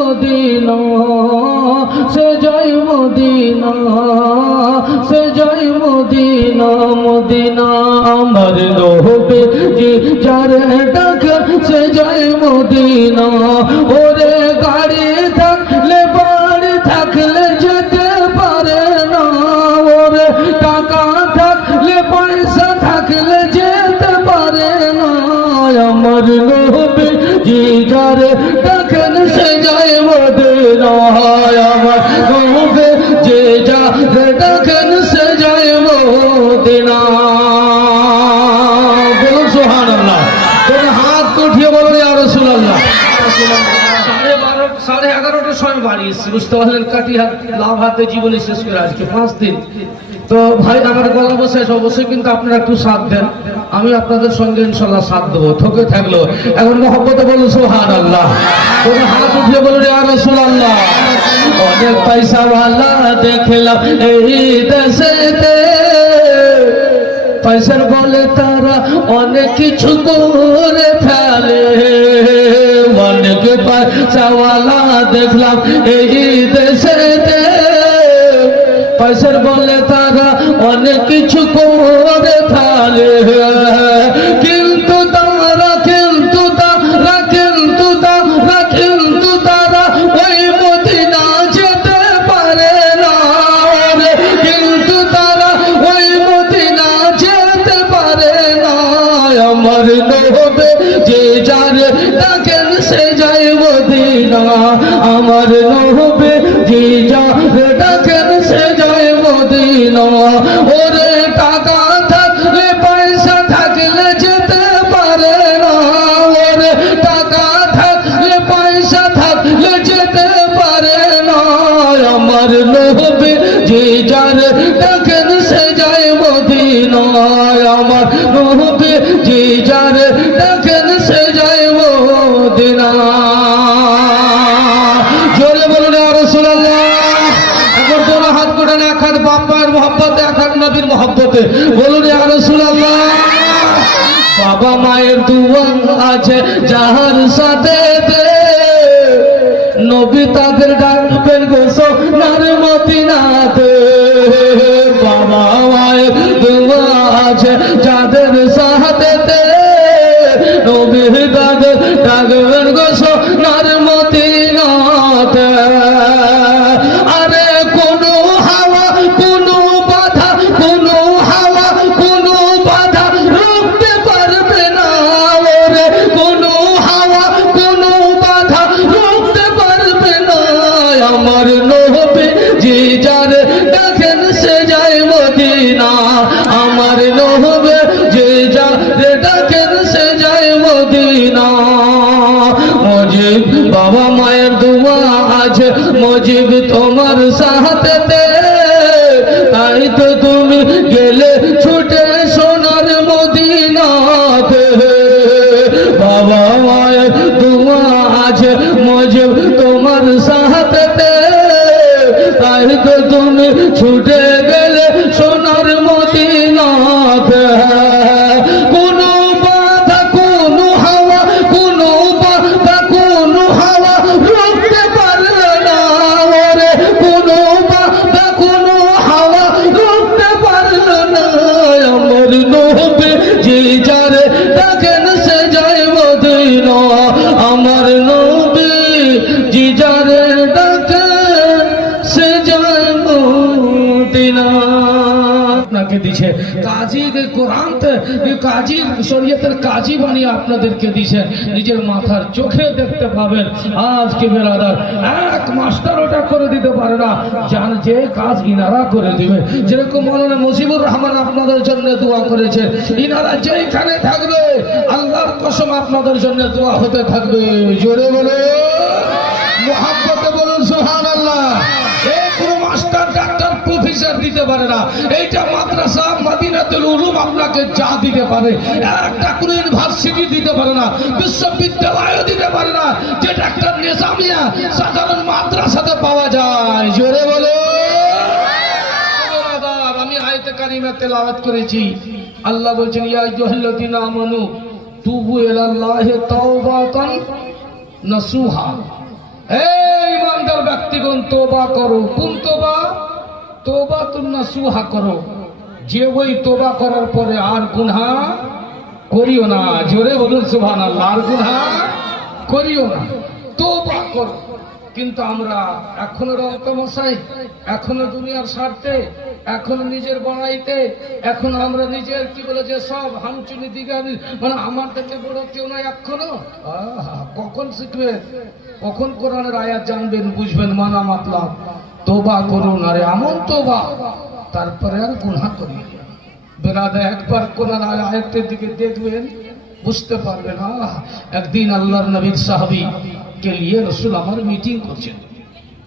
Medina সে জয় Medina, সে জয় মদিনা মদিনা আমার লোবে যে যার ডাক সে জয় মদিনা। ওরে গাড়ি থাকলে, বাড়ি থাকলে যেতে পারে না। ওরে টাকা থাকলে, পয়সা থাকলে যেতে পারে না। আমার লোবে যে যার ডাকেন মদিনা বলুন উঠিয়ে সাড়ে বারো সাড়ে এগারোটার সময় বুঝতে পারলেন লাভ হাতে জীবনে শেষ করে আজকে পাঁচ দিন। তো ভাই আমার গলা বসে আছে, অবশ্যই কিন্তু আপনারা একটু সাথ দেন। আমি আপনাদের সঙ্গে ইনশাল্লাহ সাথ দেবো থকে থাকল। এখন মহব্বতে বলুন সোহান আল্লাহ হাত উঠিয়ে বলুন আর রসুল আল্লাহ অনেক পয়সা দেখলাম এই দেশেতে পয়সার বলে তারা অনেক কিছু করে ফেলে। অনেক পয়সাওয়ালা দেখলাম এই দেশেতে। পয়সার বলে তারা অনেক কিছু করে ফেলে। নবে যে যার ডাকেন সে যায় মদিনা ওরে মহব্বতে বলুন বাবা মায়ের দুয়া আছে যাহার সাথে নবী তাদের ডাকবেন মজিব তোমার সাথে তাই তো তুমি গেলে ছুটে সোনার মদিনাতে। বাবা মায়ের দুয়া আছে মজিব তোমার সাথে তাই তো তুমি ছুটে গেলে কাজী কোরআন কাজী শরীয়তের কাজী বানিয়ে আপনাদেরকে দিছে নিজের মাথার চোখে দেখতে পাবেন। আজকে বেরাদার, এক মাস্টার ওটা করে দিতে পারে না। যার যে কাজ ইনারা করে দিবে। যেরকম মৌলানা মুজিবুর রহমান আপনাদের জন্য দোয়া করেছে, ইনারা যেখানে থাকবে, আল্লাহর কসম আপনাদের জন্য দোয়া হতে থাকবে। জোরে বলে মোহাব্বতে বলুন সুহান ডাক্তার দিতে পারে না। এইটা মাদ্রাসা মাদিনাতুল উলুম আপনাকে যা দিতে পারে। একটা কোনো ইউনিভার্সিটি দিতে পারে না, বিশ্ববিদ্যালয়ও দিতে পারে না যে ডাক্তার নিজামিয়া সাধারণ মাদ্রাসাতে পাওয়া যায়। জোরে বলে। আমি আয়তে কারিমা তেলাওয়াত করেছি। আল্লাহ বলছেন, ইয়া আইয়ুহাল্লাযীনা আমানু তুবু তাওবাতান নাসুহা। হে তোবা করো। কোন তোবা? তোবা তুন্না সুহা করো। যে ওই তোবা করার পরে আর গুনহা করিও না। জোরে বলুন সুহান আর গুনহা করিও না। তোবা করো। কিন্তু আমরা এখনও রক্তমশাই এখনও দুনিয়ার স্বার্থে, এখনও নিজের বাড়াইতে এখন আমরা নিজের, কি বলে যে সব হামচুনি দিগানি মানে আমার থেকে বড় কেউ নাই এখনও? কখন শিখবেন? কখন কোরআনের আয়াত জানবেন, বুঝবেন, মানা মাতলাম তোবা করুন, আরে এমন তোবা তারপরে আর গুণা করি বেরাদা একবার কোরআন আয়াতের দিকে দেখবেন, বুঝতে পারবেন, আহ, একদিন আল্লাহর নবীর সাহাবি কে নিয়ে রসুল আমার মিটিং করছেন।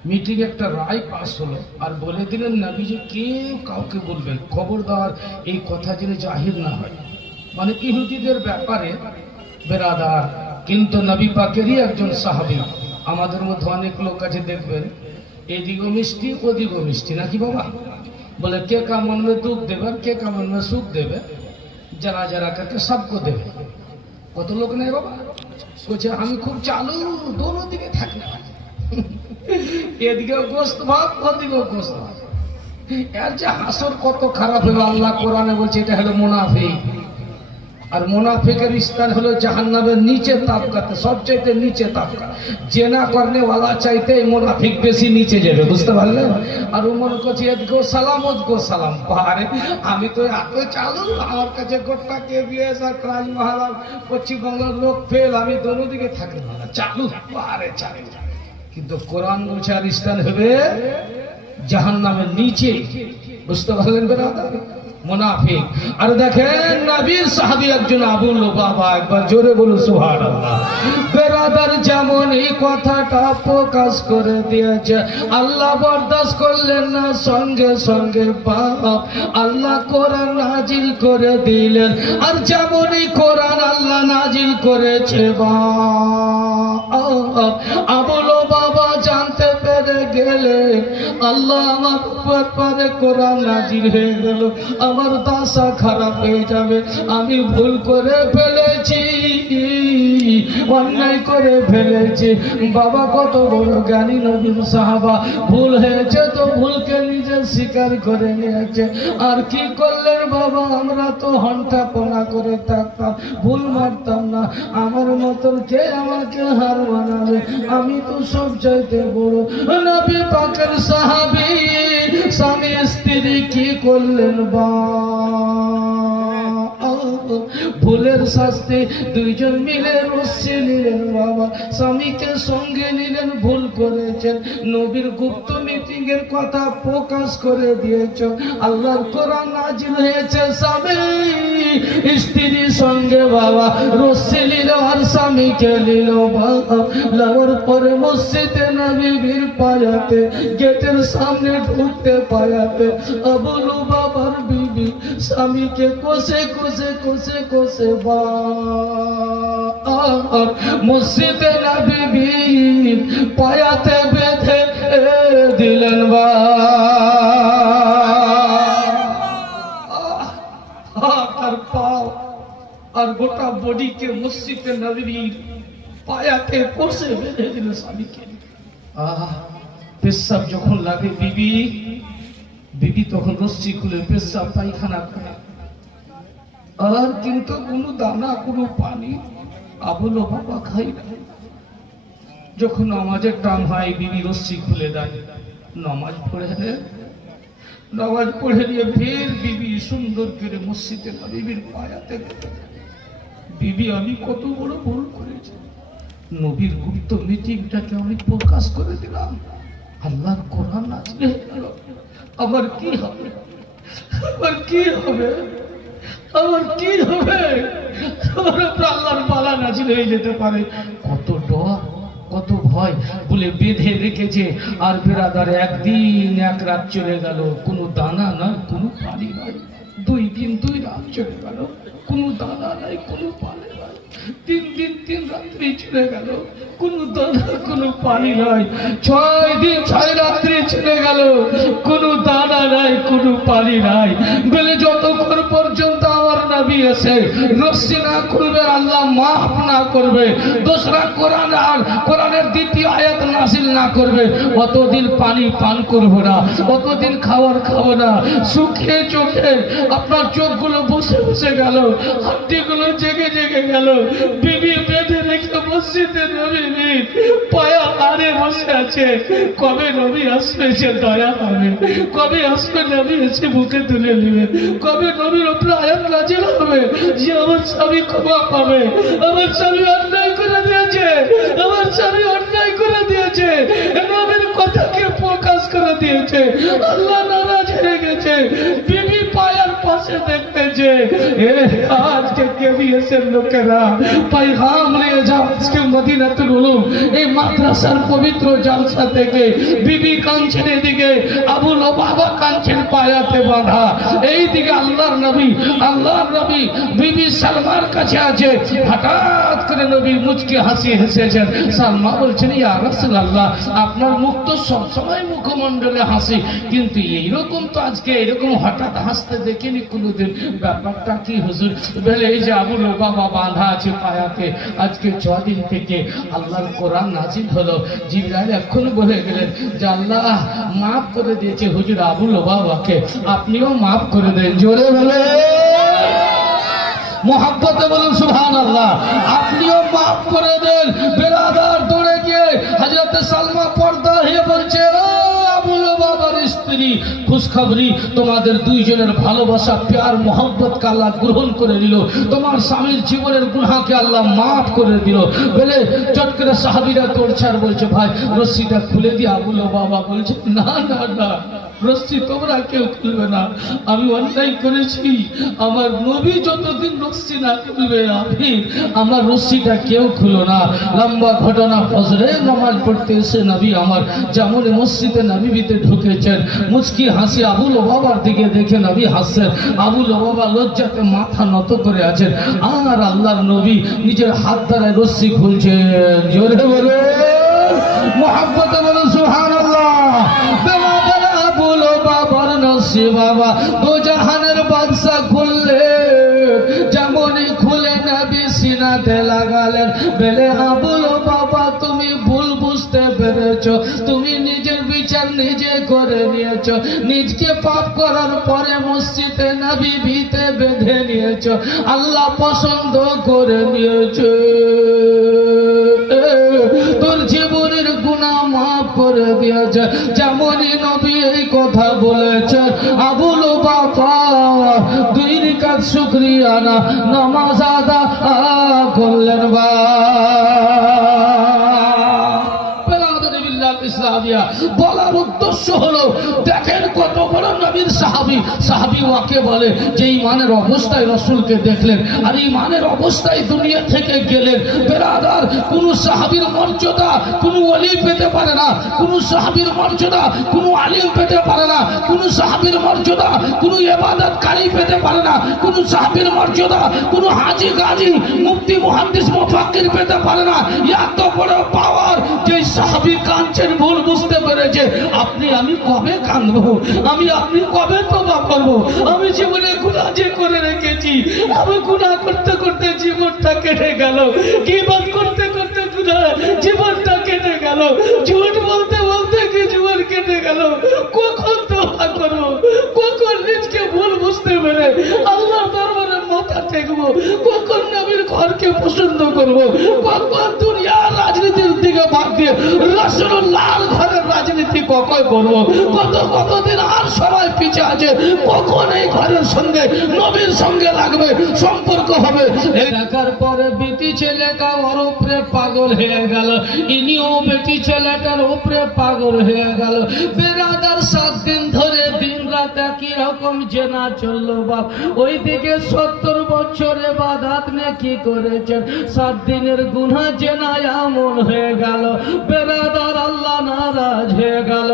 মিটিং একটা রায় পাস হলো আর বলে দিলেন নবী যে কেউ কাউকে বলবেন, খবরদার, এই কথা যিনি জাহির না হয়। মানে ইহুদিদের ব্যাপারে বেরাদার কিন্তু নবী পাকেরই একজন সাহাবি। আমাদের মধ্যে অনেক লোক আছে, দেখবেন এদিকেও মিষ্টি ওদিকেও মিষ্টি, নাকি বাবা? বলে, কে কামন মে দুঃখ দেবে, কে কামন মে সুখ দেবে? যারা যারা করকে সবকো দেবে? কত লোক নেই বাবা? বলছে, আমি খুব চালু, দোনো দিকে থাকি না। এদিকে গোস্ত ভাব ওদিকেও গোস্ত ভাব। এর যে হাসর কত খারাপ হলো, আল্লাহ কোরআনে বলছে, এটা হলো মুনাফিক। আর মুনাফিকের স্থান হলো জাহান্নামের নিচে তাপকাতে সবচাইতে নিচে তাপকা জেনা করনে ওয়ালা চাইতে মোনাফিক বেশি নিচে যাবে, বুঝতে পারলেন? আর মনে করছে এদিকেও সালাম ওদিকেও সালাম। পাহাড়ে আমি তো এত চালু, আমার কাছে গোটা কে বিএস আর রাজ মহারাজ পশ্চিমবাংলার লোক ফেল, আমি দোনো দিকে থাকি চালু পাহাড়ে চালু। কিন্তু কোরআন আর স্থান হবে জাহান্নামের নিচে। বুঝতে পারলেন বেরাদার মুনাফিক। আর দেখেন নবীর সাহাবী একজন আবুল বাবা একবার জোরে বলুন, সুবহানাল্লাহ। বেরাদার যেমন এই কথাটা প্রকাশ করে দিয়েছে, আল্লাহ বরদাস্ত করলেন না, সঙ্গে সঙ্গে বাপ আল্লাহ কোরআন নাজিল করে দিলেন। আর যেমনই কোরআন আল্লাহ নাজিল করেছে, বা আবুল বাবা জানতে পেরে গেলে আল্লাহ আমার ব্যাপারে কোরআন নাজির হয়ে গেল। আমার দশা খারাপ হয়ে যাবে, আমি ভুল করে ফেলেছি। অন্যায় করে ফেলেছি। বাবা কত বড় জ্ঞানী নবীন সাহাবা, ভুল হয়েছে তো ভুলকে নিজে স্বীকার করে নিয়েছে। আর কি করলেন বাবা, আমরা তো হন্টা পোনা করে থাকতাম, ভুল মারতাম না। আমার মতন কে আমাকে হার মানাবে? আমি তো সব চাইতে বড় নবী পাকের সাহাবি স্বামী স্ত্রী কি করলেন বা? ভুলের শাস্তি দুইজন মিলে রশ্মি নিলেন বাবা। স্বামীকে সঙ্গে নিলেন, ভুল করেছেন। নবীর গুপ্ত মিটিং এর কথা প্রকাশ করে দিয়েছ আল্লাহর কোরআন নাজিল হয়েছে স্বামী, স্ত্রীর সঙ্গে বাবা। রশ্মি নিল আর স্বামীকে নিল বাবা। লাওয়ার পরে মসজিদে নবী বীর পায়াতে গেটের সামনে ঢুকতে পায়াতে আবুলু বাবার বিবি স্বামীকে কষে কষে কষে কষে বা। মসজিদে নবী বীর পায়াতে বেঁধে দিলেন বা। আর পাও আর গোটা বডিকে মসজিদে নবীর পায়াতে পড়ছে বেঁধে দিল স্বামীকে। আহ, পেশাব যখন লাগে বিবি বিবি তখন রশ্মি খুলে পেশাব পায়খানা করে। আর কিন্তু কোনো দানা, কোনো পানি আবলো বাবা খাই না। যখন নামাজের টান হয়, বিবি রশ্মি খুলে দেয়, নামাজ পড়ে নামাজ পড়ে নিয়ে ফের বিবি সুন্দর করে মসজিদে বিবির পায়াতে বিবি, আমি কত বড় ভুল করেছি। নবীর গুপ্ত মিটিংটাকে আমি প্রকাশ করে দিলাম। আল্লাহর কোরআন আজকে আমার কি হবে? আমার কি হবে? আমার কি হবে? আল্লাহর বালা নাজিল হয়ে যেতে পারে। কত ডর, কত ভয় বলে বেঁধে রেখেছে আর বেড়াদার একদিন এক রাত চলে গেল। কোনো দানা নয় কোনো পানি নয় দুই দিন দুই রাত চলে গেল। কোনো দানা কোনো দানা, কোনো পানি নাই ছয় দিন, ছয় গেল। কোনো দানা নাই, কোনো পানি নাই। বলে, যতক্ষণ পর্যন্ত আমার নবী এসে রশ্মি না খুলবে, আল্লাহ মাফ না করবে। দোসরা কোরআন আর কোরআনের দ্বিতীয় আয়াত নাসিল না করবে। অতদিন পানি পান করব না, অতদিন খাবার খাব না। সুখে চোখে আপনার চোখগুলো বসে বসে গেল হাড্ডিগুলো জেগে জেগে গেল। বিবি বেঁধে রেখে মসজিদে নবী নেই, পায়া আরে বসে আছে। কবে নবী আসবে সে দয়া হবে কবে আসবে নবী এসে বুকে তুলে নেবে, কবে নবীর উপরে আয়াত নাজিল হবে যে আমার স্বামী ক্ষমা পাবে। আমার স্বামী অন্যায় করে দিয়েছে। আমার স্বামী অন্যায় করে দিয়েছে। নবীর কথাকে প্রকাশ করে দিয়েছে? আল্লাহ নারাজ হয়ে গেছে। বিবি পায়ার পাশে দেখতেছে। এ আজকে কেবিএসের লোকেরা নিয়ে যাও আজকে মদিনাতুল উলুম। এই মাদ্রাসার পবিত্র থেকে বিবি কাঞ্চন এদিকে কাঞ্চন পায়াতে বাঁধা। এই দিকে আল্লাহর নবী আল্লাহর নবী বিবি সালমার কাছে আছে। হঠাৎ করে নবী মুচকে হাসি হেসেছেন। সালমা বলছেন, ইয়া রাসূলুল্লাহ, আপনার মুখ তো সবসময় মুখমণ্ডলে হাসি। কিন্তু এইরকম তো আজকে এরকম হঠাৎ হাসতে দেখিনি কোনোদিন। ব্যাপারটা কি হুজুর? বলে, এই যে আবুল বাবা বাঁধা আছে পায়াতে আজকে ছদিন থেকে আল্লাহর কোরআন নাজিল হলো। জিবরাইল এখন বলে গেলেন, যে আল্লাহ মাফ করে দিয়েছে হুজুর আবুল বাবাকে আপনিও মাফ করে দেন। জোরে বলে। মোহাম্মতে বলুন সুবহান আল্লাহ আপনিও মাফ করে দেন। বেরাদার দৌড়ে গিয়ে হজরত সালমা পর্দা হয়ে বলছে আবুল বাবার স্ত্রী খুশখবরি তোমাদের দুইজনের ভালোবাসা, প্যার মোহাম্মত আল্লাহ গ্রহণ করে নিল। তোমার স্বামীর জীবনের গুনাকে আল্লাহ মাফ করে দিল। বলে চট করে সাহাবিরা দৌড়ছে আর বলছে, ভাই রশ্মিটা খুলে দিয়ে আবুল বাবা বলছে, না না না রশ্মি তোমরা কেউ খুলবে না। আমি অন্যায় করেছি। আমার নবী যতদিন রশ্মি না খুলবে আমি আমার রশ্মিটা কেউ খুলো না। লম্বা ঘটনা ফজরে নামাজ পড়তে এসে নবী আমার যেমন মসজিদে নবীতে ঢুকেছেন, মুচকি হাসি আবুল বাবার দিকে দেখে নবী হাসছেন। আবুল বাবা লজ্জাতে মাথা নত করে আছেন। আর আল্লাহর নবী নিজের হাত দ্বারায় রশ্মি খুলছেন। জোরে বলে। সুবহানাল্লাহ। বেমাদার আবুল বাবার নসি বাবা দু জাহানের খুললে যেমনই খুলে নবী সিনাতে লাগালেন। বেলে আবুল বাবা তুমি ভুল বুঝতে পেরেছ। তুমি নিজের বিচার নিজে করে নিয়েছ। নিজকে পাপ করার পরে মসজিদে নবী ভিতে বেঁধে নিয়েছ। আল্লাহ পছন্দ করে নিয়েছ। তোর জীবনের গুণা মাফ করে দিয়েছে। যেমনই নবী এই কথা বলেছে আবুল বাবা দুই রিকাত শুক্রিয়া না, নামাজ আদা করলেন বা। ইসলামিয়া। বলার উদ্দেশ্য হলো, দেখেন কত বড় নবীর সাহাবি। সাহাবি ওয়াকে বলে যে, ইমানের অবস্থায় রসুলকে দেখলেন, আর ইমানের অবস্থায় দুনিয়া থেকে গেলেন। বেরাদার, কোন সাহাবির মর্যাদা কোন অলি পেতে পারে না, কোন সাহাবির মর্যাদা কোন আলিম পেতে পারে না, কোন সাহাবির মর্যাদা কোন এবাদত পেতে পারে না, কোন সাহাবির মর্যাদা কোন হাজি গাজি, মুফতি, মুহাদ্দিস, মুফাক্কির পেতে পারে না। এত বড় পাওয়ার যে সাহাবি কাঁদছেন ভুল বুঝতে পেরেছে। আপনি, আমি কবে কাঁদবো? আমি আপনি কবে তোবা করব? আমি জীবনে গুণা যে করে রেখেছি, আমি গুণা করতে করতে জীবনটা কেটে গেল। কি বাদ করতে করতে গুণা জীবনটা কেটে গেল। ঝুট বলতে বলতে কি জীবন কেটে গেল? কখন তোবা করব? কখন নিজকে ভুল বুঝতে পেরে মাথা টেকবো কখন নবীর ঘরকে পছন্দ করব, কখন দুনিয়ার রাজনীতির দিকে ভাগ দিয়ে রসুল্লাহর ঘরের রাজনীতি কখন করব, কত কতদিন আর সবাই পিছে আছে, কখন এই ঘরের সঙ্গে, নবীর সঙ্গে লাগবে, সম্পর্ক হবে? দেখার পরে বেটি ছেলেটা ওর উপরে পাগল হয়ে গেল, ইনিও বেটি ছেলেটার উপরে পাগল হয়ে গেল। বেরাদার সাত দিন ধরে দিন রাত একই রকম জেনা চলল বাপ। ওইদিকে সত্তর বছরে বাদাত নে কি করেছেন। সাত দিনের গুনা জেনা এমন হয়ে গেল। বেরাদার আল্লাহ নারাজ হয়ে গেল।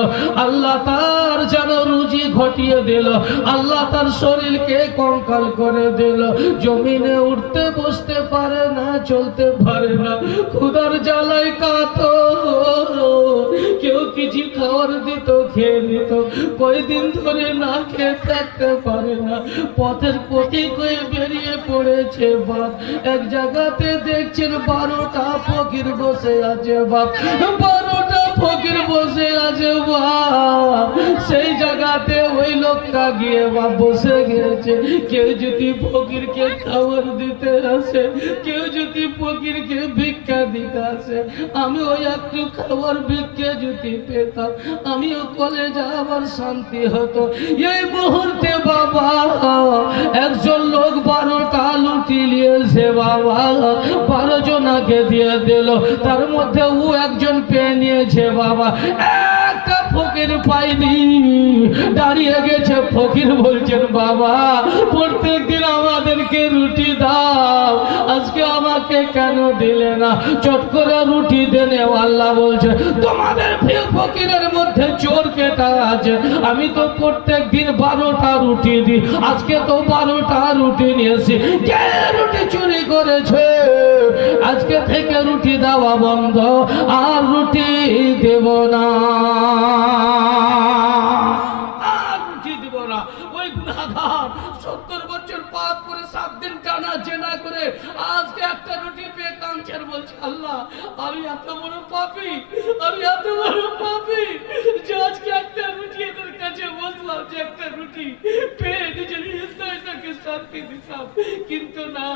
আল্লাহ তার যেন রুজি ঘটিয়ে দিল। আল্লাহ তার শরীরকে কঙ্কাল করে দিল। জমিনে উঠতে বসতে পারে না, চলতে পারে না। খুদার জ্বালায় কাত কেউ কিছু খাবার দিত, খেয়ে নিত। কয়দিন ধরে না খেয়ে থাকতে পারে না। পথের পথিক হয়ে বেরিয়ে পড়েছে বাপ এক জায়গাতে দেখছেন বারোটা ফকির বসে আছে বাপ বারোটা ফকির বসে আছে বাপ সেই জায়গাতে ওই লোকটা গিয়ে বাপ বসে গেছে। কেউ যদি ফকিরকে খাবার দিতে আসে, কেউ যদি ফকিরকে ভিক্ষা দিতে আসে আমি ওই একটু খাবার ভিক্ষা যদি পেতাম, আমিও কলেজে আবার শান্তি হতো। এই মুহূর্তে বাবা, একজন বাবা বারো জনাকে দিয়ে দিল। তার মধ্যে ও একজন পেয়ে নিয়েছে বাবা। একটা পাইনি। দাঁড়িয়ে গেছে ফকির বলছেন, বাবা প্রত্যেক দিন আমাদেরকে রুটি দাও। আজকে আমাকে কেন দিলে না? চট করে রুটি দেনে আল্লাহ বলছে, তোমাদের ফকিরের মধ্যে চোর কেটা আছে। আমি তো প্রত্যেক দিন বারোটা রুটি দিই। আজকে তো বারোটা রুটি নিয়েছি। কে রুটি চুরি করেছে? আজকে থেকে রুটি দেওয়া বন্ধ। আর রুটি দেব না। দিন টানা জেনা করে আজকে একটা রুটি পেয়ে কাঁদছেন, বলছে, আল্লাহ, আমি এত বড় পাপি, আমি এত বড় পাপি যে আজকে একটা রুটি এদের কাছে বসলাম যে একটা রুটি পেয়ে নিজের হৃদয়টাকে শান্তি দিতাম। কিন্তু না,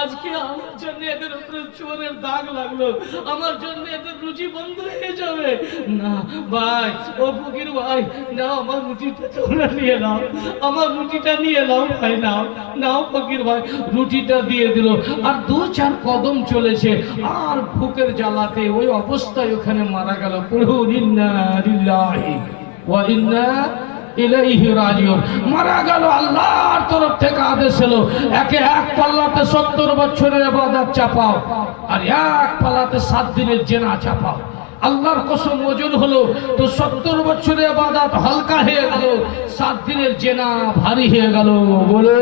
আজকে আমার জন্য এদের উপরে চোরের দাগ লাগল, আমার জন্য এদের রুচি বন্ধ হয়ে যাবে। না, ভাই, ও ফকির ভাই নাও আমার রুটিটা তোমরা নিয়ে নাও, আমার রুটিটা নিয়ে নাও, ভাই, নাও নাও, ফকির ভাই রুটিটা দিয়ে দিল। আর দু চার কদম চলেছে, আর ভুকের জ্বালাতে ওই অবস্থায় ওখানে মারা গেল। রাজিউন। মারা গেল, আল্লাহর তরফ থেকে আদেশ এলো, একে এক পাল্লাতে সত্তর বছরের চাপাও, আর এক পাল্লাতে সাত দিনের চাপাও। কসম ওজন হলো, তো সত্তর বছরের ইবাদত হালকা হয়ে গেল, সাত দিনের জেনা ভারী হয়ে গেল। বলে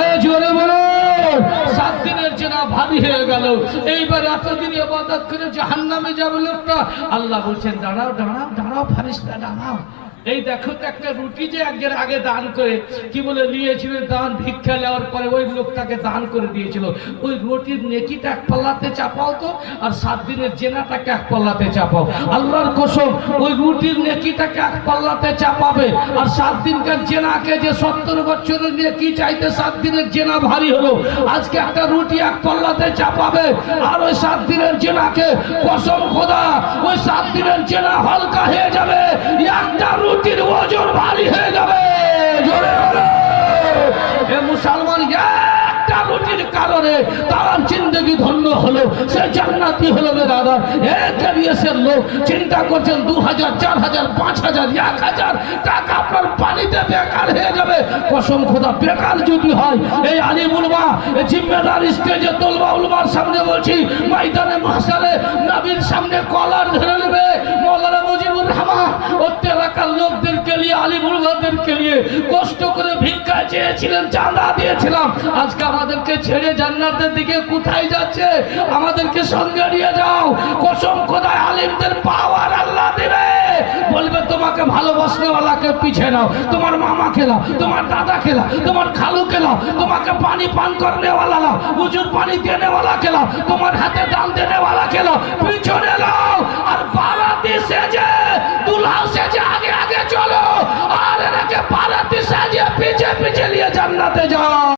এই জোরে বলো সাত দিনের ভারী হয়ে গেল। এইবার এতদিন এবাদত করে জাহান্নামে যাবে লোকটা। আল্লাহ বলছেন, দাঁড়াও দাঁড়াও দাঁড়াও ফারিস্তা দাঁড়াও। এই দেখো একটা রুটি যে একজন আগে দান করে, কি বলে, নিয়েছিল, দান, ভিক্ষা নেওয়ার পরে ওই লোকটাকে দান করে দিয়েছিল। ওই রুটির নেকিটা এক পাল্লাতে চাপাও তো, আর সাত দিনের জেনাটাকে এক পাল্লাতে চাপাও। আল্লাহর কসম, ওই রুটির নেকিটাকে এক পাল্লাতে চাপাবে, আর সাত দিনকার জেনাকে যে সত্তর বছরের নেকি চাইতে সাত দিনের জেনা ভারী হলো, আজকে একটা রুটি এক পাল্লাতে চাপাবে, আর ওই সাত দিনের জেনাকে কসম খোদা, ওই সাত দিনের জেনা হালকা হয়ে যাবে, একটা রুটির ওজন ভারী হয়ে যাবে মুসলমান বলো। এ একটা কারণে তার জিন্দগি ধন্য হলো, সে জান্নাতি হলো বেরাদার এক এর লোক চিন্তা করছেন দু হাজার চার হাজার পাঁচ হাজার এক হাজার টাকা আপনার পানিতে বেকার হয়ে যাবে। কসম খোদা, বেকার যদি হয়, এই আলিম উলমা জিম্মেদার স্টেজে তোলবা উলমার সামনে বলছি, ময়দানে মহাসালে নবীর সামনে কলার ধরে নেবে। মৌলানা মুজিবুর রহমান, ওতে এলাকার লোকদেরকে নিয়ে আলিম নিয়ে কষ্ট করে ভিক্ষা চেয়েছিলেন, চাঁদা দিয়েছিলাম। আজকে আমাদেরকে ছেড়ে জান্নাতের দিকে কোথায় যাচ্ছে? আমাদেরকে সঙ্গে নিয়ে যাও। কসম খোদায় আলিমদের পাওয়ার আল্লাহ দিবে। বলবে, তোমাকে ভালোবাসনেওয়ালাকে পিছে নাও। তোমার মামা খেলাও তোমার দাদা খেলা, তোমার খালু খেলাও তোমাকে পানি পান করনেওয়ালা নাও। উজুর পানি দেনেওয়ালা খেলাও তোমার হাতে দান দেনেওয়ালা খেলাও পিছনে নাও। আর বারাতি সেজে দুলহা সেজে আগে আগে চলো। আর এনাকে বারাতি সাজিয়ে পিছে পিছে নিয়ে জান্নাতে যাও।